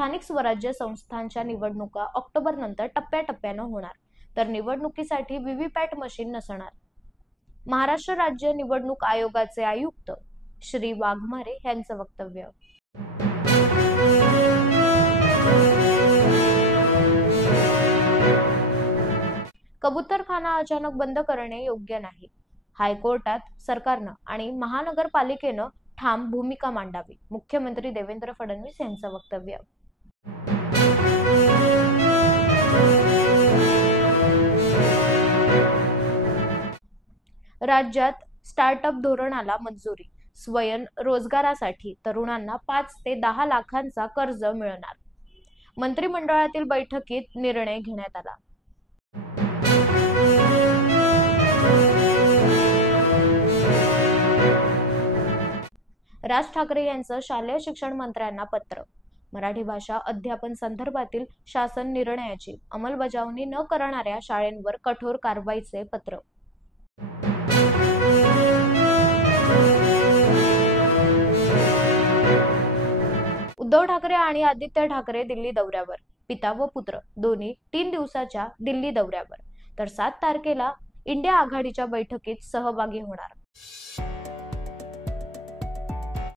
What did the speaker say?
स्थानिक स्वराज्य संस्थांच्या निवडणुका ऑक्टोबर नंतर टप्प्याटप्प्यानं होणार, तर निवडणुकीसाठी व्हीव्हीपॅट मशीन नसणार. महाराष्ट्र राज्य निवडणूक आयोगाचे आयुक्त श्री वाघमारे यांचं वक्तव्य. कबूतरखाना अचानक बंद करणे योग्य नाही. हायकोर्टात सरकारनं आणि महानगरपालिकेनं ठाम भूमिका मांडावी. मुख्यमंत्री देवेंद्र फडणवीस यांचं वक्तव्य. राज्यात स्टार्टअप धोरणाला मंजुरी. स्वयंरोजगारासाठी तरुणांना 5 ते 10 लाखांचा कर्ज मिळणार. मंत्रिमंडळातील बैठकीत निर्णय घेण्यात आला. राज ठाकरे यांचं शालेय शिक्षण मंत्र्यांना पत्र. मराठी भाषा अध्यापन संदर्भातील शासन निर्णयाची अंमलबजावणी न करणाऱ्या शाळांवर कठोर कारवाईचे पत्र. उद्धव ठाकरे आणि आदित्य ठाकरे दिल्ली दौऱ्यावर. पिता व पुत्र दोन्ही 3 दिवसाच्या दिल्ली दौऱ्यावर, तर 7 तारखेला इंडिया आघाडीच्या बैठकीत सहभागी होणार.